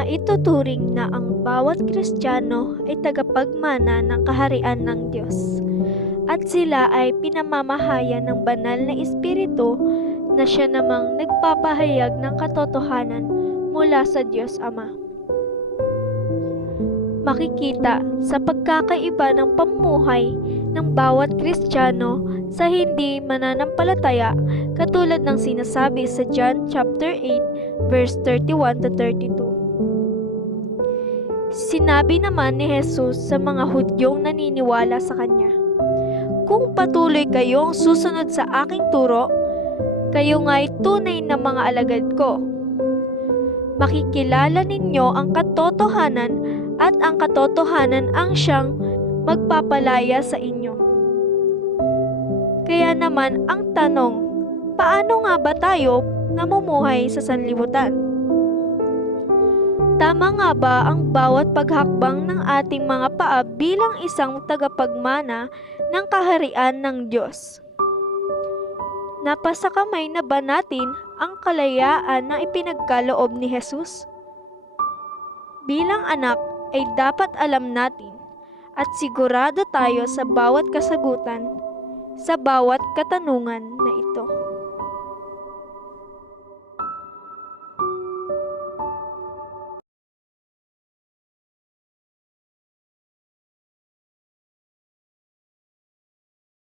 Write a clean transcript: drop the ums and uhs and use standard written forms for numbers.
maituturing na ang bawat Kristiyano ay tagapagmana ng kaharian ng Diyos, at sila ay pinamamahayan ng banal na Espiritu na siya namang nagpapahayag ng katotohanan mula sa Diyos Ama. Makikita sa pagkakaiba ng pamumuhay ng bawat Kristiyano sa hindi mananampalataya, katulad ng sinasabi sa John chapter 8 verse 31 to 32. Sinabi naman ni Jesus sa mga Hudyong naniniwala sa Kanya, "Kung patuloy kayong susunod sa aking turo, kayo nga'y tunay na mga alagad ko. Makikilala ninyo ang katotohanan at ang katotohanan ang siyang magpapalaya sa inyo." Kaya naman ang tanong, paano nga ba tayo namumuhay sa sanlibutan? Tama nga ba ang bawat paghakbang ng ating mga paa bilang isang tagapagmana ng kaharian ng Diyos? Napasakamay na ba natin ang kalayaan na ipinagkaloob ni Jesus? Bilang anak ay dapat alam natin at sigurado tayo sa bawat kasagutan, sa bawat katanungan na ito.